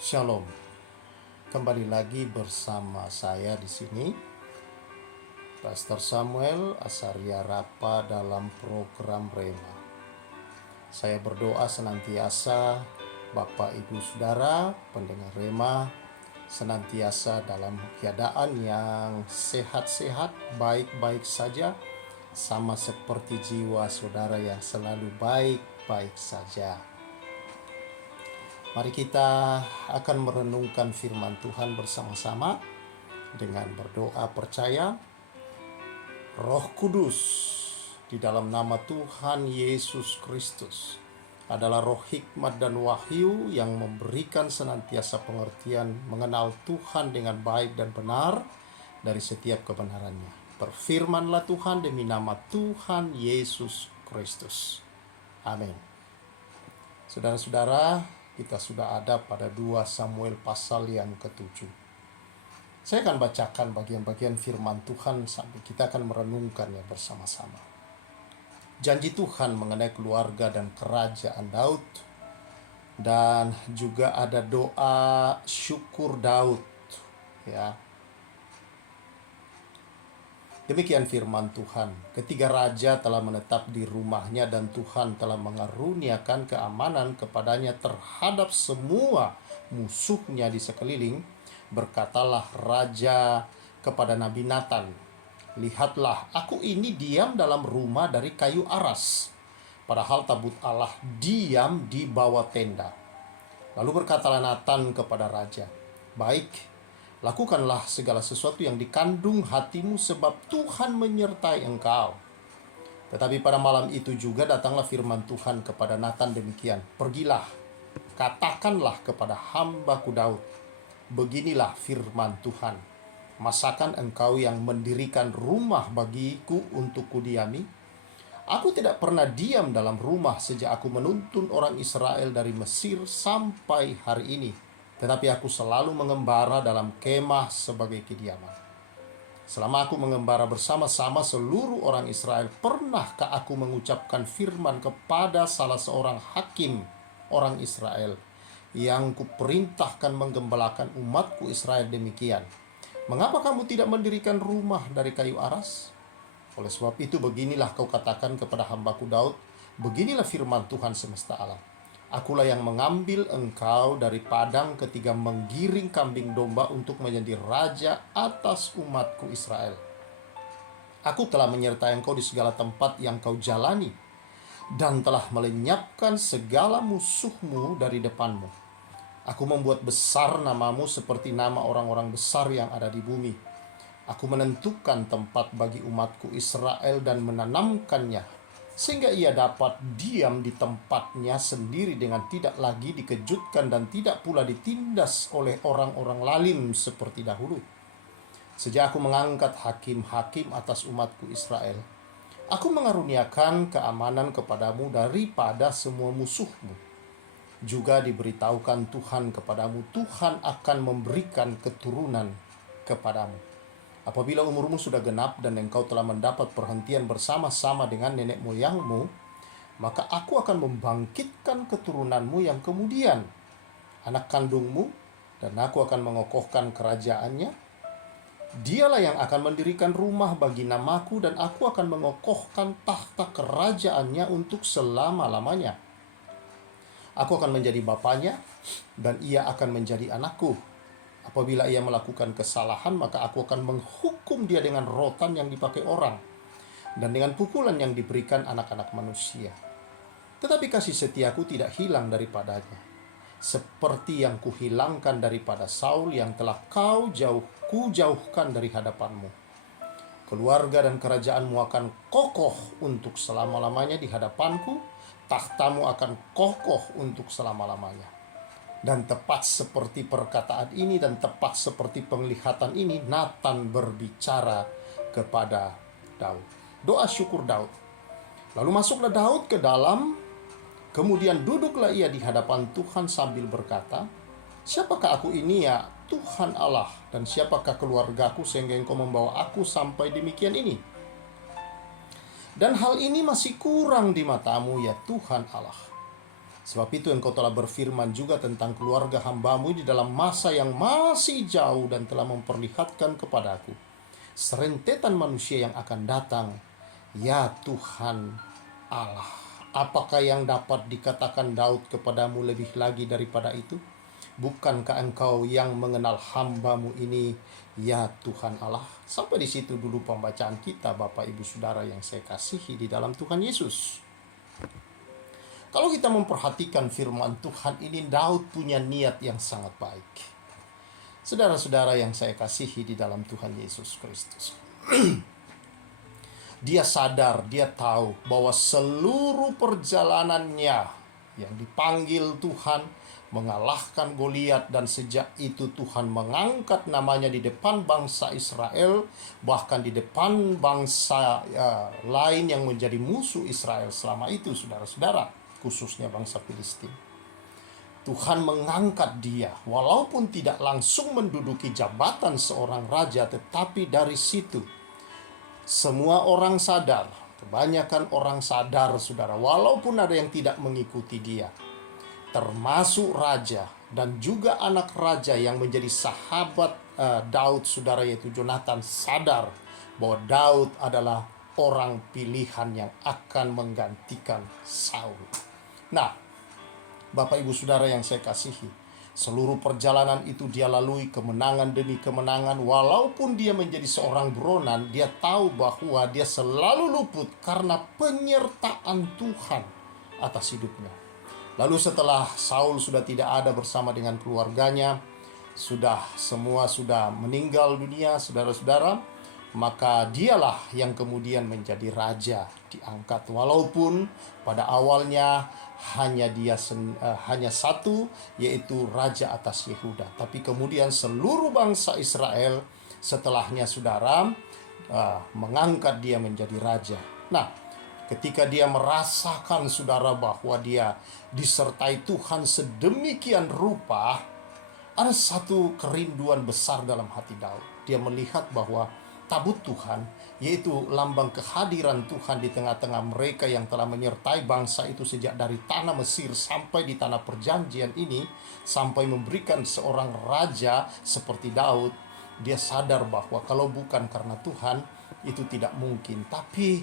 Shalom. Kembali lagi bersama saya di sini, Pastor Samuel Asaria Rapa dalam program Rema. Saya berdoa senantiasa Bapak Ibu Saudara pendengar Rema senantiasa dalam keadaan yang sehat-sehat, baik-baik saja, sama seperti jiwa saudara yang selalu baik-baik saja. Mari kita akan merenungkan firman Tuhan bersama-sama dengan berdoa percaya Roh Kudus di dalam nama Tuhan Yesus Kristus adalah roh hikmat dan wahyu yang memberikan senantiasa pengertian mengenal Tuhan dengan baik dan benar dari setiap kebenarannya. Berfirmanlah Tuhan demi nama Tuhan Yesus Kristus. Amin. Saudara-saudara, kita sudah ada pada 2 Samuel pasal yang ke-7. Saya akan bacakan bagian-bagian firman Tuhan sampai kita akan merenungkannya bersama-sama. Janji Tuhan mengenai keluarga dan kerajaan Daud, dan juga ada doa syukur Daud, ya. Demikian firman Tuhan. Ketiga raja telah menetap di rumahnya dan Tuhan telah mengaruniakan keamanan kepadanya terhadap semua musuhnya di sekeliling. Berkatalah raja kepada Nabi Natan, "Lihatlah, aku ini diam dalam rumah dari kayu aras, padahal tabut Allah diam di bawah tenda." Lalu berkatalah Natan kepada raja, "Baik, lakukanlah segala sesuatu yang dikandung hatimu sebab Tuhan menyertai engkau." Tetapi pada malam itu juga datanglah firman Tuhan kepada Natan demikian, "Pergilah, katakanlah kepada hambaku Daud, beginilah firman Tuhan, masakan engkau yang mendirikan rumah bagiku untuk kudiami? Aku tidak pernah diam dalam rumah sejak aku menuntun orang Israel dari Mesir sampai hari ini. Tetapi aku selalu mengembara dalam kemah sebagai kediaman. Selama aku mengembara bersama-sama seluruh orang Israel, pernahkah aku mengucapkan firman kepada salah seorang hakim orang Israel yang kuperintahkan menggembalakan umatku Israel demikian? Mengapa kamu tidak mendirikan rumah dari kayu aras? Oleh sebab itu beginilah kau katakan kepada hambaku Daud, beginilah firman Tuhan semesta alam. Akulah yang mengambil engkau dari padang ketika menggiring kambing domba untuk menjadi raja atas umatku Israel. Aku telah menyertai engkau di segala tempat yang kau jalani, dan telah melenyapkan segala musuhmu dari depanmu. Aku membuat besar namamu seperti nama orang-orang besar yang ada di bumi. Aku menentukan tempat bagi umatku Israel dan menanamkannya, sehingga ia dapat diam di tempatnya sendiri dengan tidak lagi dikejutkan dan tidak pula ditindas oleh orang-orang lalim seperti dahulu. Sejak aku mengangkat hakim-hakim atas umatku Israel, aku mengaruniakan keamanan kepadamu daripada semua musuhmu. Juga diberitahukan Tuhan kepadamu, Tuhan akan memberikan keturunan kepadamu. Apabila umurmu sudah genap dan engkau telah mendapat perhentian bersama-sama dengan nenek moyangmu, maka aku akan membangkitkan keturunanmu yang kemudian, anak kandungmu, dan aku akan mengokohkan kerajaannya. Dialah yang akan mendirikan rumah bagi namaku, dan aku akan mengokohkan tahta kerajaannya untuk selama-lamanya. Aku akan menjadi bapanya, dan ia akan menjadi anakku. Apabila ia melakukan kesalahan, maka aku akan menghukum dia dengan rotan yang dipakai orang, dan dengan pukulan yang diberikan anak-anak manusia. Tetapi kasih setiaku tidak hilang daripadanya, seperti yang kuhilangkan daripada Saul yang telah kujauhkan dari hadapanmu. Keluarga dan kerajaanmu akan kokoh untuk selama-lamanya di hadapanku, tahtamu akan kokoh untuk selama-lamanya." Dan tepat seperti perkataan ini dan tepat seperti penglihatan ini, Natan berbicara kepada Daud. Doa syukur Daud. Lalu masuklah Daud ke dalam, kemudian duduklah ia di hadapan Tuhan sambil berkata, "Siapakah aku ini ya Tuhan Allah, dan siapakah keluargaku sehingga engkau membawa aku sampai demikian ini? Dan hal ini masih kurang di matamu ya Tuhan Allah. Sebab itu engkau telah berfirman juga tentang keluarga hambamu di dalam masa yang masih jauh dan telah memperlihatkan kepadaku serentetan manusia yang akan datang. Ya Tuhan Allah, apakah yang dapat dikatakan Daud kepadamu lebih lagi daripada itu? Bukankah engkau yang mengenal hambamu ini, ya Tuhan Allah? Sampai di situ dulu pembacaan kita, Bapak Ibu Saudara yang saya kasihi di dalam Tuhan Yesus. Kalau kita memperhatikan firman Tuhan ini, Daud punya niat yang sangat baik. Saudara-saudara yang saya kasihi di dalam Tuhan Yesus Kristus. Dia sadar, dia tahu bahwa seluruh perjalanannya yang dipanggil Tuhan mengalahkan Goliat, dan sejak itu Tuhan mengangkat namanya di depan bangsa Israel, bahkan di depan bangsa lain yang menjadi musuh Israel selama itu, saudara-saudara, khususnya bangsa Filistin. Tuhan mengangkat dia, walaupun tidak langsung menduduki jabatan seorang raja, tetapi dari situ semua orang sadar, kebanyakan orang sadar, saudara, walaupun ada yang tidak mengikuti dia, termasuk raja dan juga anak raja yang menjadi sahabat Daud, saudara, yaitu Jonathan, sadar bahwa Daud adalah orang pilihan yang akan menggantikan Saul. Nah, Bapak Ibu Saudara yang saya kasihi, seluruh perjalanan itu dia lalui kemenangan demi kemenangan. Walaupun dia menjadi seorang buronan, dia tahu bahwa dia selalu luput karena penyertaan Tuhan atas hidupnya. Lalu setelah Saul sudah tidak ada bersama dengan keluarganya, semua sudah meninggal dunia, saudara-saudara, maka dialah yang kemudian menjadi raja, diangkat. Walaupun pada awalnya hanya satu, yaitu raja atas Yehuda, tapi kemudian seluruh bangsa Israel setelahnya, saudara, mengangkat dia menjadi raja. Nah, ketika dia merasakan, saudara, bahwa dia disertai Tuhan sedemikian rupa, ada satu kerinduan besar dalam hati Daud. Dia melihat bahwa tabut Tuhan, yaitu lambang kehadiran Tuhan di tengah-tengah mereka yang telah menyertai bangsa itu sejak dari tanah Mesir sampai di tanah perjanjian ini, sampai memberikan seorang raja seperti Daud. Dia sadar bahwa kalau bukan karena Tuhan, itu tidak mungkin. Tapi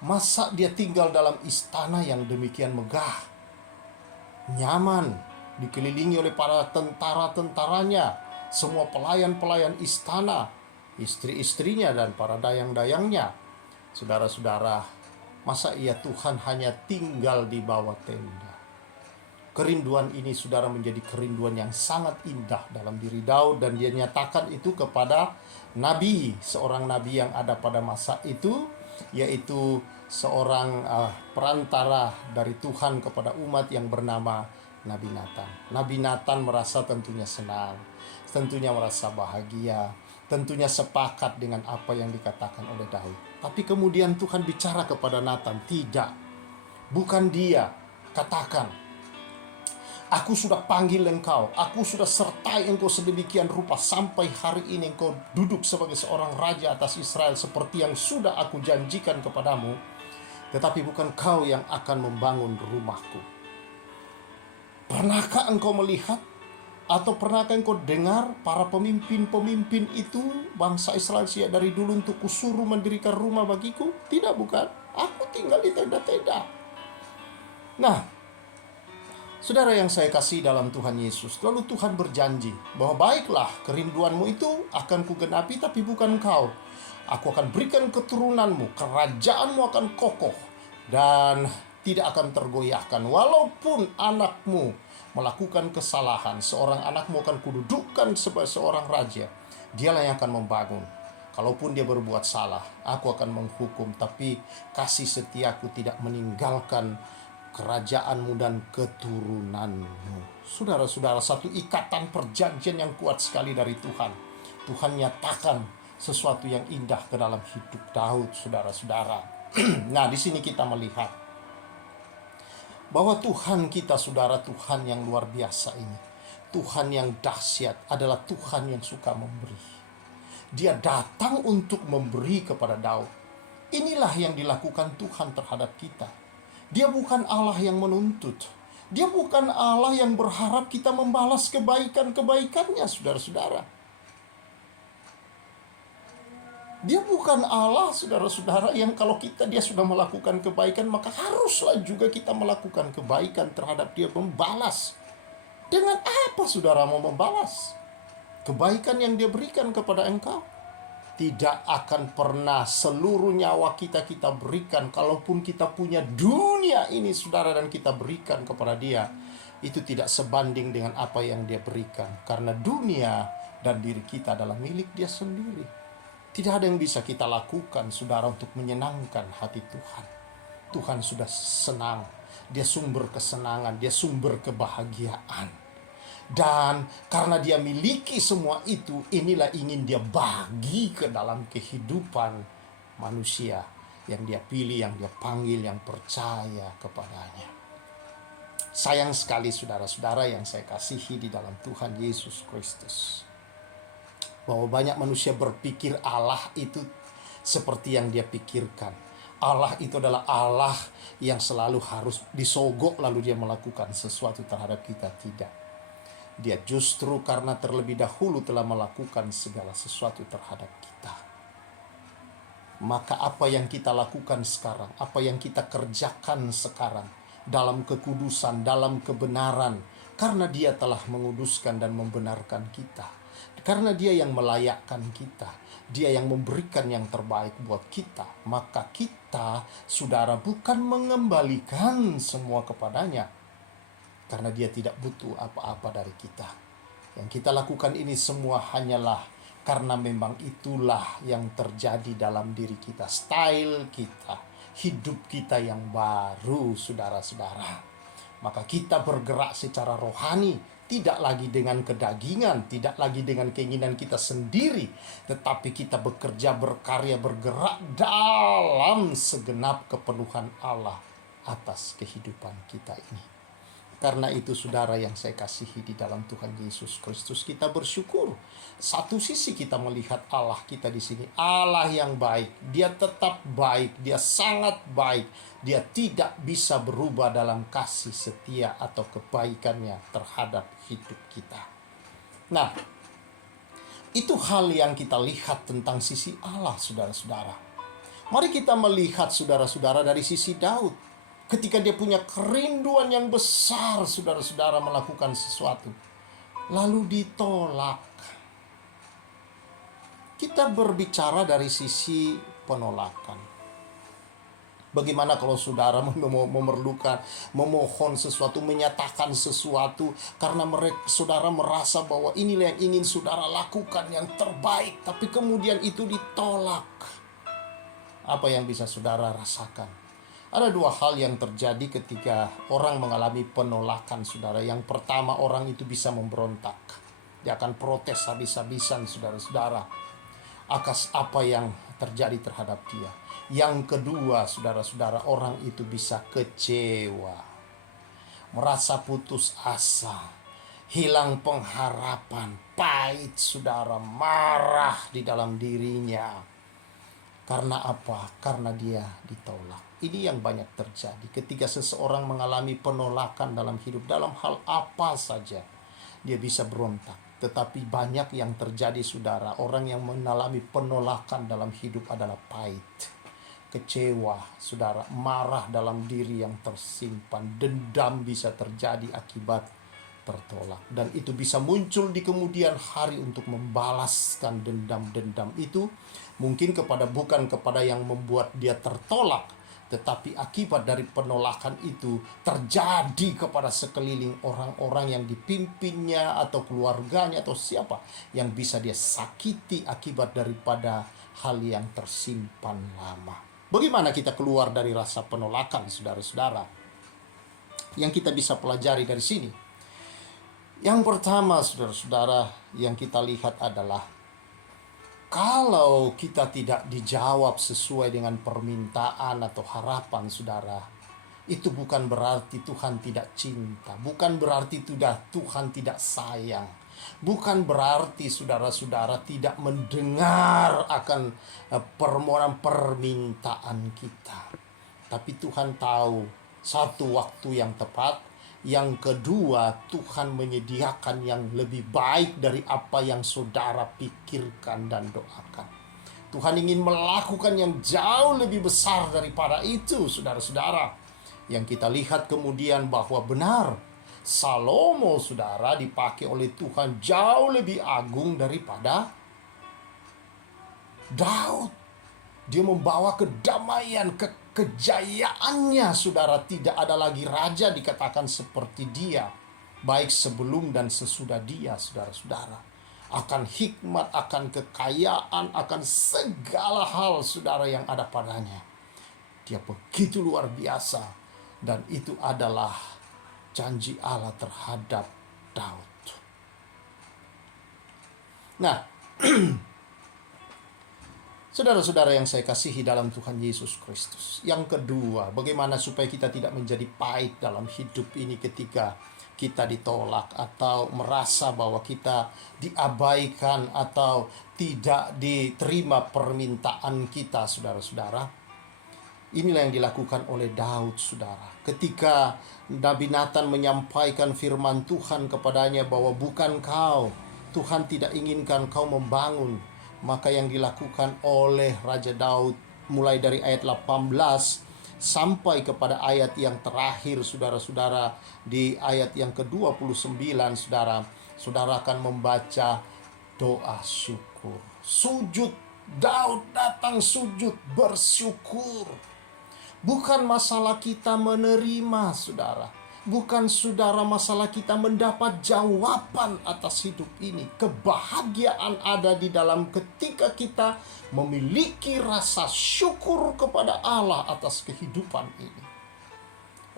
masa dia tinggal dalam istana yang demikian megah, nyaman, dikelilingi oleh para tentara-tentaranya, semua pelayan-pelayan istana, istri-istrinya dan para dayang-dayangnya. Saudara-saudara, masa iya Tuhan hanya tinggal di bawah tenda? Kerinduan ini, saudara, menjadi kerinduan yang sangat indah dalam diri Daud, dan dia nyatakan itu kepada seorang nabi yang ada pada masa itu, yaitu seorang perantara dari Tuhan kepada umat yang bernama Nabi Nathan. Nabi Nathan merasa tentunya senang, tentunya merasa bahagia, tentunya sepakat dengan apa yang dikatakan oleh Daud. Tapi kemudian Tuhan bicara kepada Nathan, tidak, bukan dia, katakan, aku sudah panggil engkau, aku sudah sertai engkau sedemikian rupa, sampai hari ini engkau duduk sebagai seorang raja atas Israel seperti yang sudah aku janjikan kepadamu, tetapi bukan kau yang akan membangun rumahku. Pernahkah engkau melihat atau pernahkah engkau dengar para pemimpin-pemimpin itu bangsa Israel sejak dari dulu untuk kusuruh mendirikan rumah bagiku? Tidak, bukan. Aku tinggal di tenda-tenda. Nah, saudara yang saya kasih dalam Tuhan Yesus, lalu Tuhan berjanji bahwa baiklah, kerinduanmu itu akan kugenapi, tapi bukan kau. Aku akan berikan keturunanmu, kerajaanmu akan kokoh dan tidak akan tergoyahkan. Walaupun anakmu melakukan kesalahan, seorang anakmu akan kududukkan sebagai seorang raja. Dialah yang akan membangun. Kalaupun dia berbuat salah, aku akan menghukum, tapi kasih setiaku tidak meninggalkan kerajaanmu dan keturunanmu. Saudara-saudara, satu ikatan perjanjian yang kuat sekali dari Tuhan. Tuhan nyatakan sesuatu yang indah ke dalam hidup Daud, saudara-saudara. Nah, di sini kita melihat bahwa Tuhan kita, saudara, Tuhan yang luar biasa ini, Tuhan yang dahsyat, adalah Tuhan yang suka memberi. Dia datang untuk memberi kepada Daud. Inilah yang dilakukan Tuhan terhadap kita. Dia bukan Allah yang menuntut. Dia bukan Allah yang berharap kita membalas kebaikan-kebaikannya, saudara-saudara. Dia bukan Allah, saudara-saudara, yang kalau dia sudah melakukan kebaikan, maka haruslah juga kita melakukan kebaikan terhadap dia, membalas. Dengan apa saudara mau membalas kebaikan yang dia berikan kepada engkau? Tidak akan pernah seluruh nyawa kita berikan. Kalaupun kita punya dunia ini, saudara, dan kita berikan kepada dia, itu tidak sebanding dengan apa yang dia berikan. Karena dunia dan diri kita adalah milik dia sendiri. Tidak ada yang bisa kita lakukan, saudara, untuk menyenangkan hati Tuhan. Tuhan sudah senang. Dia sumber kesenangan, dia sumber kebahagiaan. Dan karena dia miliki semua itu, inilah ingin dia bagi ke dalam kehidupan manusia yang dia pilih, yang dia panggil, yang percaya kepadanya. Sayang sekali, saudara-saudara yang saya kasihi di dalam Tuhan Yesus Kristus, bahwa banyak manusia berpikir Allah itu seperti yang dia pikirkan. Allah itu adalah Allah yang selalu harus disogok lalu dia melakukan sesuatu terhadap kita. Tidak. Dia justru karena terlebih dahulu telah melakukan segala sesuatu terhadap kita. Maka apa yang kita lakukan sekarang, apa yang kita kerjakan sekarang dalam kekudusan, dalam kebenaran, karena dia telah menguduskan dan membenarkan kita. Karena dia yang melayakkan kita, dia yang memberikan yang terbaik buat kita, maka kita, saudara, bukan mengembalikan semua kepadanya, karena dia tidak butuh apa-apa dari kita. Yang kita lakukan ini semua hanyalah karena memang itulah yang terjadi dalam diri kita, style kita, hidup kita yang baru, saudara-saudara. Maka kita bergerak secara rohani, tidak lagi dengan kedagingan, tidak lagi dengan keinginan kita sendiri, tetapi kita bekerja, berkarya, bergerak dalam segenap kepenuhan Allah atas kehidupan kita ini. Karena itu, saudara yang saya kasihi di dalam Tuhan Yesus Kristus, kita bersyukur. Satu sisi kita melihat Allah kita di sini, Allah yang baik. Dia tetap baik, dia sangat baik. Dia tidak bisa berubah dalam kasih setia atau kebaikannya terhadap hidup kita. Nah, itu hal yang kita lihat tentang sisi Allah, saudara-saudara. Mari kita melihat, saudara-saudara, dari sisi Daud. Ketika dia punya kerinduan yang besar, saudara-saudara, melakukan sesuatu, lalu ditolak. Kita berbicara dari sisi penolakan. Bagaimana kalau saudara memerlukan, memohon sesuatu, menyatakan sesuatu, karena saudara merasa bahwa inilah yang ingin saudara lakukan yang terbaik, tapi kemudian itu ditolak. Apa yang bisa saudara rasakan? Ada dua hal yang terjadi ketika orang mengalami penolakan, saudara. Yang pertama, orang itu bisa memberontak. Dia akan protes habis-habisan, saudara-saudara, atas apa yang terjadi terhadap dia. Yang kedua, saudara-saudara, orang itu bisa kecewa, merasa putus asa, hilang pengharapan, pahit, saudara, marah di dalam dirinya. Karena apa? Karena dia ditolak. Ini yang banyak terjadi ketika seseorang mengalami penolakan dalam hidup, dalam hal apa saja dia bisa berontak. Tetapi banyak yang terjadi, saudara, orang yang mengalami penolakan dalam hidup adalah pahit, kecewa, saudara, marah dalam diri yang tersimpan, dendam bisa terjadi akibat tertolak, dan itu bisa muncul di kemudian hari untuk membalaskan dendam-dendam itu, mungkin bukan kepada yang membuat dia tertolak, tetapi akibat dari penolakan itu terjadi kepada sekeliling orang-orang yang dipimpinnya atau keluarganya atau siapa yang bisa dia sakiti akibat daripada hal yang tersimpan lama. Bagaimana kita keluar dari rasa penolakan, saudara-saudara? Yang kita bisa pelajari dari sini. Yang pertama, saudara-saudara, yang kita lihat adalah kalau kita tidak dijawab sesuai dengan permintaan atau harapan, saudara, itu bukan berarti Tuhan tidak cinta, bukan berarti Tuhan tidak sayang, bukan berarti saudara-saudara tidak mendengar akan permohonan permintaan kita. Tapi Tuhan tahu satu waktu yang tepat, Yang kedua, Tuhan menyediakan yang lebih baik dari apa yang saudara pikirkan dan doakan. Tuhan ingin melakukan yang jauh lebih besar daripada itu, saudara-saudara. Yang kita lihat kemudian bahwa benar, Salomo, saudara, dipakai oleh Tuhan jauh lebih agung daripada Daud. Dia membawa kedamaian, kejayaannya, saudara. Tidak ada lagi raja dikatakan seperti dia, baik sebelum dan sesudah dia, saudara-saudara. Akan hikmat, akan kekayaan, akan segala hal, saudara, yang ada padanya. Dia begitu luar biasa. Dan itu adalah janji Allah terhadap Daud. Nah, saudara-saudara yang saya kasihi dalam Tuhan Yesus Kristus. Yang kedua, bagaimana supaya kita tidak menjadi pahit dalam hidup ini ketika kita ditolak atau merasa bahwa kita diabaikan atau tidak diterima permintaan kita, saudara-saudara. Inilah yang dilakukan oleh Daud, saudara. Ketika Nabi Nathan menyampaikan firman Tuhan kepadanya bahwa bukan kau, Tuhan tidak inginkan kau membangun. Maka yang dilakukan oleh Raja Daud mulai dari ayat 18 sampai kepada ayat yang terakhir, saudara-saudara, di ayat yang ke-29, saudara akan membaca doa syukur. Sujud, Daud datang sujud bersyukur. Bukan masalah kita menerima, saudara. Bukan, saudara, masalah kita mendapat jawaban atas hidup ini. Kebahagiaan ada di dalam ketika kita memiliki rasa syukur kepada Allah atas kehidupan ini.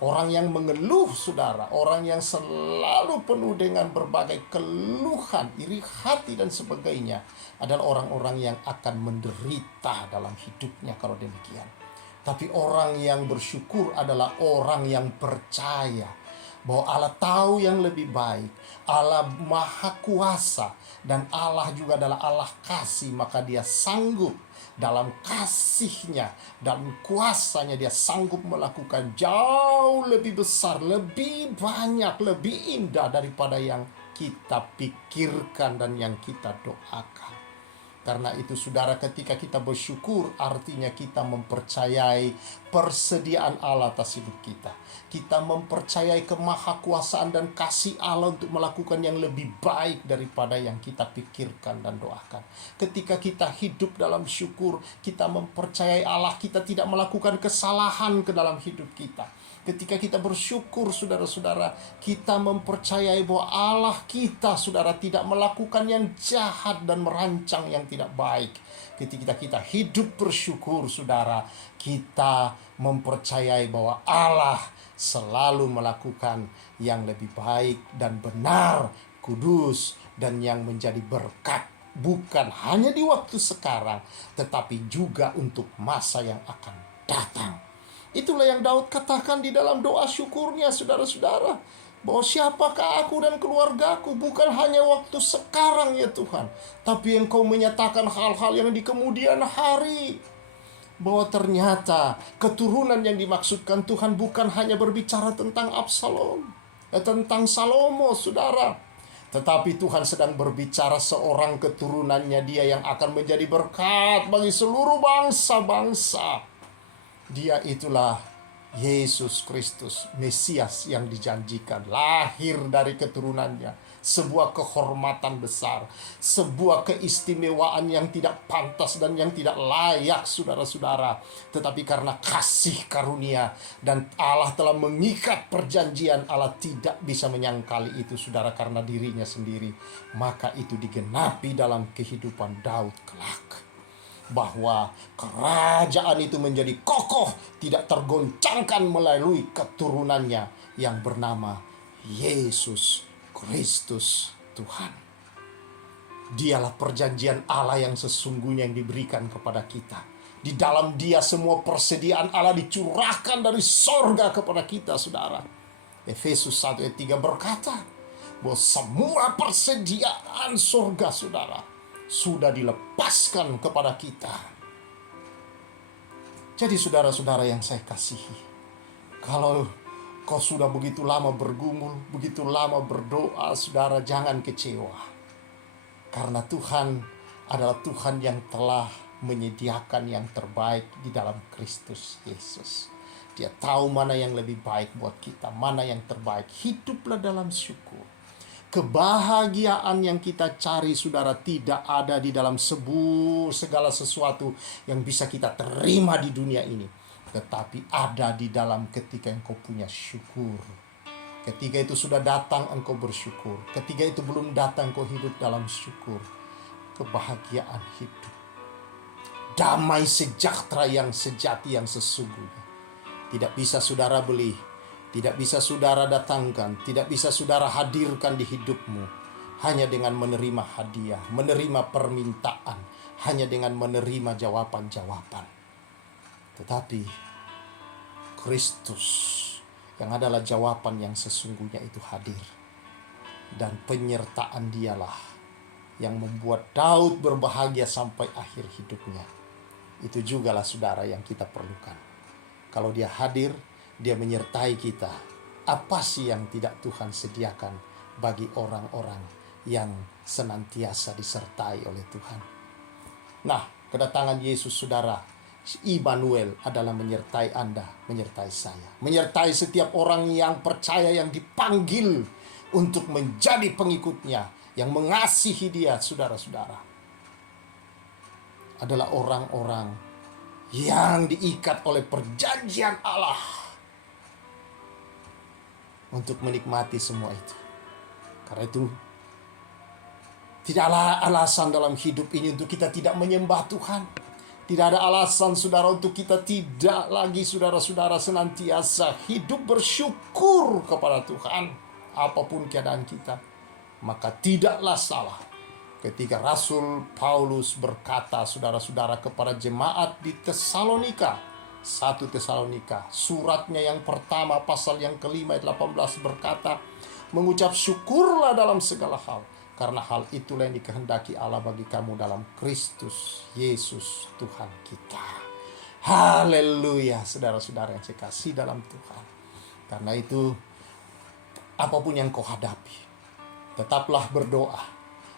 Orang yang mengeluh, saudara, orang yang selalu penuh dengan berbagai keluhan, iri hati dan sebagainya, adalah orang-orang yang akan menderita dalam hidupnya kalau demikian. Tapi orang yang bersyukur adalah orang yang percaya bahwa Allah tahu yang lebih baik, Allah Maha Kuasa, dan Allah juga adalah Allah kasih. Maka dia sanggup dalam kasihnya dan kuasanya, dia sanggup melakukan jauh lebih besar, lebih banyak, lebih indah daripada yang kita pikirkan dan yang kita doakan. Karena itu, saudara, ketika kita bersyukur, artinya kita mempercayai persediaan Allah atas hidup kita. Kita mempercayai kemahakuasaan dan kasih Allah untuk melakukan yang lebih baik daripada yang kita pikirkan dan doakan. Ketika kita hidup dalam syukur, kita mempercayai Allah, kita tidak melakukan kesalahan ke dalam hidup kita. Ketika kita bersyukur, saudara-saudara, kita mempercayai bahwa Allah kita, saudara, tidak melakukan yang jahat dan merancang yang tidak baik. Ketika kita hidup bersyukur, saudara, kita mempercayai bahwa Allah selalu melakukan yang lebih baik dan benar, kudus, dan yang menjadi berkat. Bukan hanya di waktu sekarang, tetapi juga untuk masa yang akan datang. Itulah yang Daud katakan di dalam doa syukurnya, saudara-saudara. Bahwa siapakah aku dan keluargaku, bukan hanya waktu sekarang ya Tuhan, tapi Engkau menyatakan hal-hal yang di kemudian hari. Bahwa ternyata keturunan yang dimaksudkan Tuhan bukan hanya berbicara tentang Absalom, tentang Salomo, saudara. Tetapi Tuhan sedang berbicara seorang keturunannya dia yang akan menjadi berkat bagi seluruh bangsa-bangsa. Dia itulah Yesus Kristus, Mesias yang dijanjikan, lahir dari keturunannya. Sebuah kehormatan besar, sebuah keistimewaan yang tidak pantas dan yang tidak layak, saudara-saudara. Tetapi karena kasih karunia dan Allah telah mengikat perjanjian, Allah tidak bisa menyangkali itu, saudara, karena dirinya sendiri. Maka itu digenapi dalam kehidupan Daud kelak, bahwa kerajaan itu menjadi kokoh, tidak tergoncangkan melalui keturunannya yang bernama Yesus Kristus Tuhan. Dialah perjanjian Allah yang sesungguhnya yang diberikan kepada kita. Di dalam Dia semua persediaan Allah dicurahkan dari sorga kepada kita, saudara. Efesus 1 ayat 3 berkata bahwa semua persediaan sorga, saudara, sudah dilepaskan kepada kita. Jadi saudara-saudara yang saya kasihi, kalau Kau sudah begitu lama bergumul, begitu lama berdoa, saudara, jangan kecewa. Karena Tuhan adalah Tuhan yang telah menyediakan yang terbaik di dalam Kristus Yesus. Dia tahu mana yang lebih baik buat kita, mana yang terbaik. Hiduplah dalam syukur. Kebahagiaan yang kita cari, saudara, tidak ada di dalam segala sesuatu yang bisa kita terima di dunia ini, tetapi ada di dalam ketika engkau punya syukur. Ketika itu sudah datang, engkau bersyukur. Ketika itu belum datang, engkau hidup dalam syukur. Kebahagiaan hidup, damai sejahtera yang sejati, yang sesungguhnya, tidak bisa saudara beli, tidak bisa saudara datangkan, tidak bisa saudara hadirkan di hidupmu hanya dengan menerima hadiah, menerima permintaan, hanya dengan menerima jawaban-jawaban. Tetapi Kristus yang adalah jawaban yang sesungguhnya itu hadir, dan penyertaan Dialah yang membuat Daud berbahagia sampai akhir hidupnya. Itu jugalah saudara yang kita perlukan. Kalau Dia hadir, Dia menyertai kita. Apa sih yang tidak Tuhan sediakan bagi orang-orang yang senantiasa disertai oleh Tuhan? Nah, kedatangan Yesus, saudara, Immanuel, adalah menyertai Anda, menyertai saya, menyertai setiap orang yang percaya, yang dipanggil untuk menjadi pengikutnya, yang mengasihi Dia. Saudara-saudara, adalah orang-orang yang diikat oleh perjanjian Allah untuk menikmati semua itu. Karena itu, tidaklah alasan dalam hidup ini untuk kita tidak menyembah Tuhan. Tidak ada alasan, saudara, untuk kita tidak lagi, saudara-saudara, senantiasa hidup bersyukur kepada Tuhan apapun keadaan kita. Maka tidaklah salah ketika Rasul Paulus berkata, saudara-saudara, kepada jemaat di Tesalonika, 1 Tesalonika, suratnya yang pertama, pasal yang kelima, ayat 18 berkata, mengucap syukurlah dalam segala hal, karena hal itulah yang dikehendaki Allah bagi kamu dalam Kristus Yesus Tuhan kita. Haleluya, saudara-saudara yang saya kasih dalam Tuhan. Karena itu, apapun yang kau hadapi, tetaplah berdoa,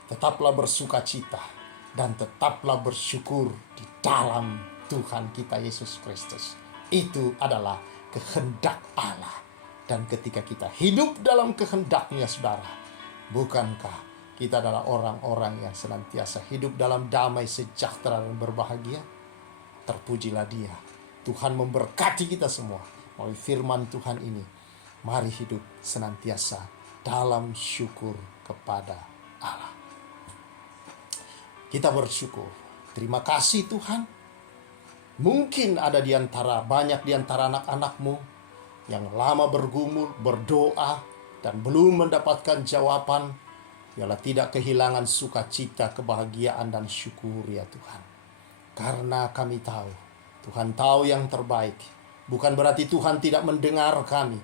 tetaplah bersuka cita, dan tetaplah bersyukur di dalam Tuhan kita Yesus Kristus. Itu adalah kehendak Allah. Dan ketika kita hidup dalam kehendaknya, saudara, bukankah kita adalah orang-orang yang senantiasa hidup dalam damai, sejahtera, dan berbahagia? Terpujilah Dia. Tuhan memberkati kita semua melalui firman Tuhan ini. Mari hidup senantiasa dalam syukur kepada Allah. Kita bersyukur. Terima kasih Tuhan. Mungkin ada banyak di antara anak-anakmu yang lama bergumul, berdoa, dan belum mendapatkan jawaban. Biarlah tidak kehilangan sukacita, kebahagiaan, dan syukur ya Tuhan. Karena kami tahu, Tuhan tahu yang terbaik. Bukan berarti Tuhan tidak mendengar kami.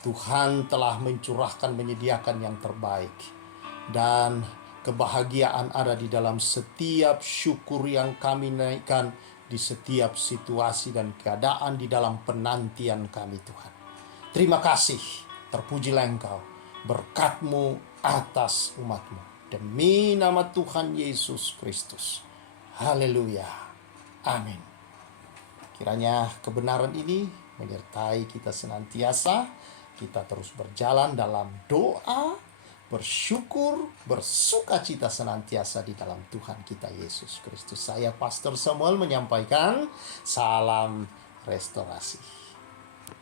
Tuhan telah menyediakan yang terbaik. Dan kebahagiaan ada di dalam setiap syukur yang kami naikkan, di setiap situasi dan keadaan di dalam penantian kami Tuhan. Terima kasih, terpujilah Engkau, berkat-Mu atas umat-Mu. Demi nama Tuhan Yesus Kristus. Haleluya. Amin. Kiranya kebenaran ini menyertai kita senantiasa. Kita terus berjalan dalam doa, bersyukur, bersukacita senantiasa di dalam Tuhan kita Yesus Kristus. Saya Pastor Samuel menyampaikan salam restorasi.